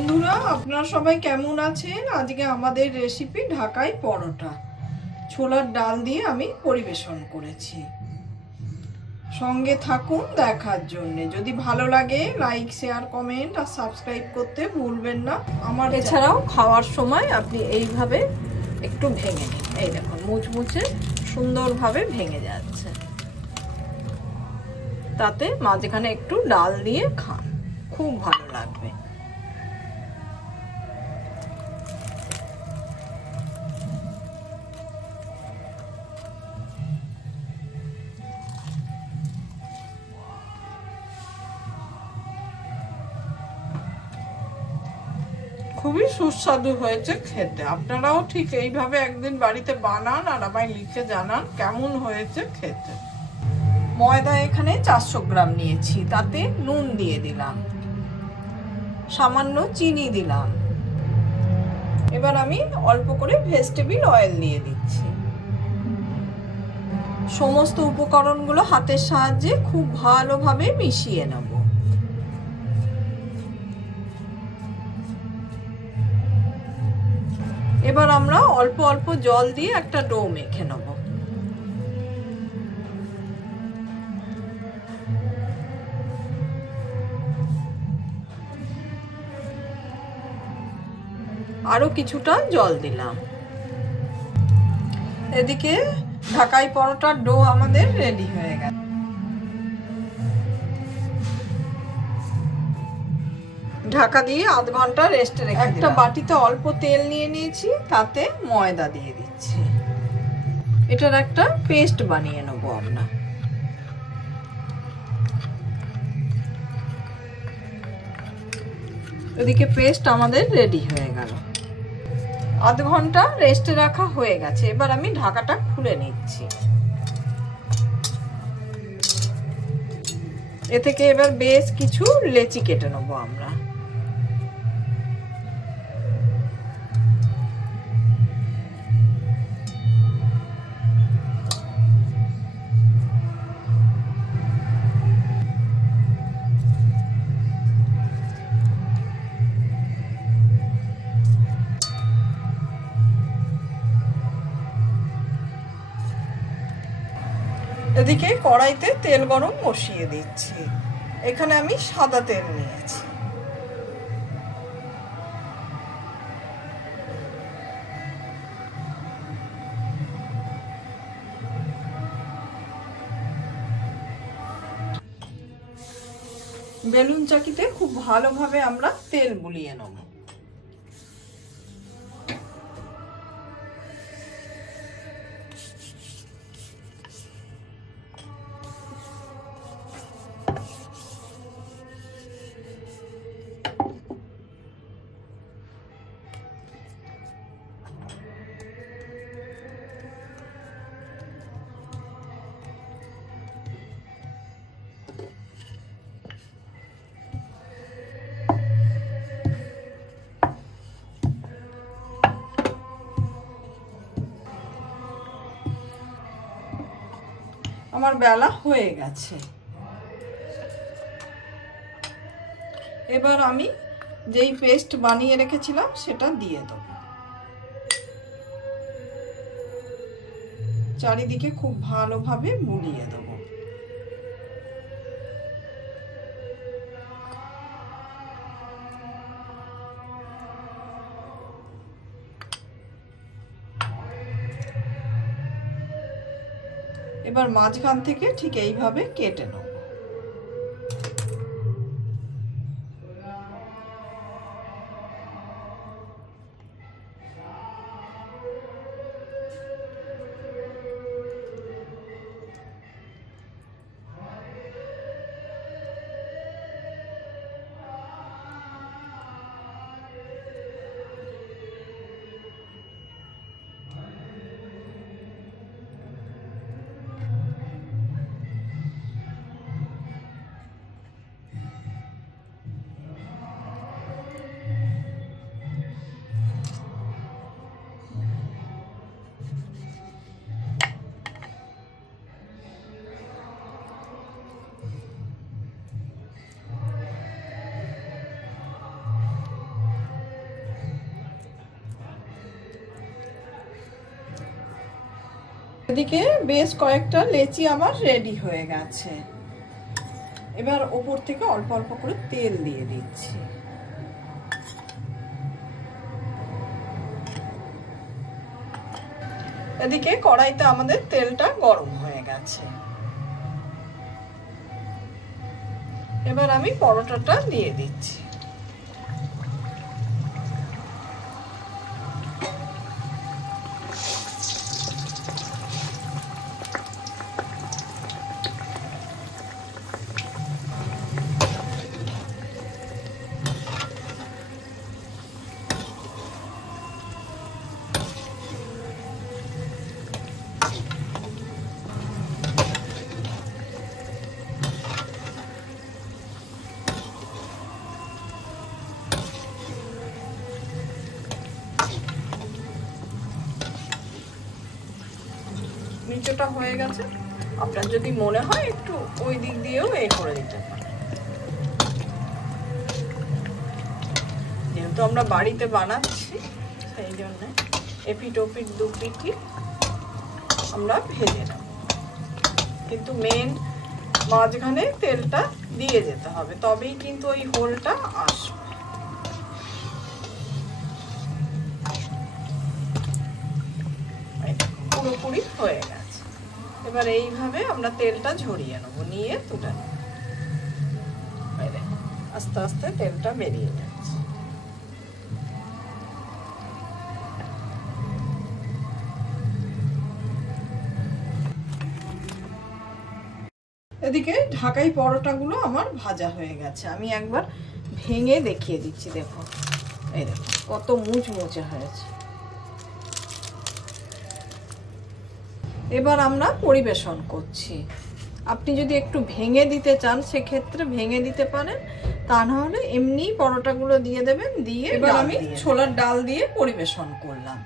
বন্ধুরা, আপনারা সবাই কেমন আছেন? আজকে আমাদের রেসিপি ঢাকাই পরোটা ছোলার ডাল দিয়ে আমি পরিবেশন করেছি। সঙ্গে থাকুন দেখার জন্য। যদি ভালো লাগে লাইক, শেয়ার, কমেন্ট আর সাবস্ক্রাইব করতে ভুলবেন না। আমার এছাড়াও খাওয়ার সময় আপনি এইভাবে একটু ভেঙে নিন। এই দেখুন মুচমুচে সুন্দরভাবে ভেঙে যাচ্ছে। তাতে মাঝখানে একটু ডাল দিয়ে খান, খুব ভালো লাগবে। খুবই সুস্বাদু হয়েছে খেতে। আপনারাও ঠিক এইভাবে একদিন বাড়িতে বানান আর আমায় লিখে জানান কেমন হয়েছে খেতে। ময়দা এখানে 400 গ্রাম নিয়েছি, তাতে নুন দিয়ে দিলাম, সামান্য চিনি দিলাম। এবার আমি অল্প করে ভেজিটেবল অয়েল দিয়ে দিচ্ছি। সমস্ত উপকরণগুলো হাতের সাহায্যে খুব ভালোভাবে মিশিয়ে নেব। এবার আমরা অল্প অল্প জল দিয়ে একটা ডো মেখে নেব। আরো কিছুটা জল দিলাম। এদিকে ঢাকাই পরোটার ডো আমাদের রেডি হয়ে গেছে। ঢাকা দিয়ে আধ ঘন্টা রেস্টে রেখে একটা বাটিতে অল্প তেল নিয়ে নিয়েছি, তাতে ময়দা দিয়ে দিচ্ছি। এটার একটা পেস্ট বানিয়ে নেবো আমরা। এদিকে পেস্ট আমাদের রেডি হয়ে গেল। আধ ঘন্টা রেস্টে রাখা হয়ে গেছে। এবার আমি ঢাকাটা খুলে নিচ্ছি। এ থেকে এবার বেশ কিছু লেচি কেটে নেবো আমরা। এদিকে কড়াইতে তেল গরম বসিয়ে দিচ্ছি। এখানে আমি সাদা তেল নিয়েছি। বেলুন চাকিতে খুব ভালোভাবে আমরা তেল বুলিয়ে নেব। আমার বেলা হয়ে গেছে। এবার আমি যেই পেস্ট বানিয়ে রেখেছিলাম সেটা দিয়ে দেব। চারিদিকে খুব ভালোভাবে বুলিয়ে দেব। এবার মাঝখান থেকে ঠিক এইভাবে কেটে নেব। এদিকে বেশ কয়েকটা লেচি আমার রেডি হয়ে গেছে। এবার ওপর থেকে অল্প অল্প করে তেল দিয়ে দিচ্ছি। এদিকে কড়াইতে আমাদের তেলটা গরম হয়ে গেছে। এবার আমি পরোটাটা দিয়ে দিচ্ছি। নিচেটা হয়ে গেছে, আপনার যদি মনে হয় একটু ওই দিক দিয়েও করে দিতে পারেন। যেহেতু আমরা বাড়িতে বানাচ্ছি সেই জন্য এপিট ওপিট দুপিটি আমরা ভেজে নেব, কিন্তু মেন মাঝখানে তেলটা দিয়ে যেতে হবে, তবেই কিন্তু ওই হোলটা আসবে। পুরোপুরি হয়ে গেছে। এবার এইভাবে আমরা তেলটা ঝরিয়ে নেব, নিয়ে তুলে নেব। আস্তে আস্তে তেলটা বেরিয়ে যাচ্ছে। এদিকে ঢাকাই পরোটাগুলো আমার ভাজা হয়ে গেছে। আমি একবার ভেঙে দেখিয়ে দিচ্ছি, দেখো এই দেখো কত মুচমুচে হয়েছে। এবার আমরা পরিবেশন করছি। আপনি যদি একটু ভেঙে দিতে চান সেক্ষেত্রে ভেঙে দিতে পারেন, তা না হলে এমনি পরোটাগুলো দিয়ে দেবেন। দিয়ে এবার আমি ছোলার ডাল দিয়ে পরিবেশন করলাম।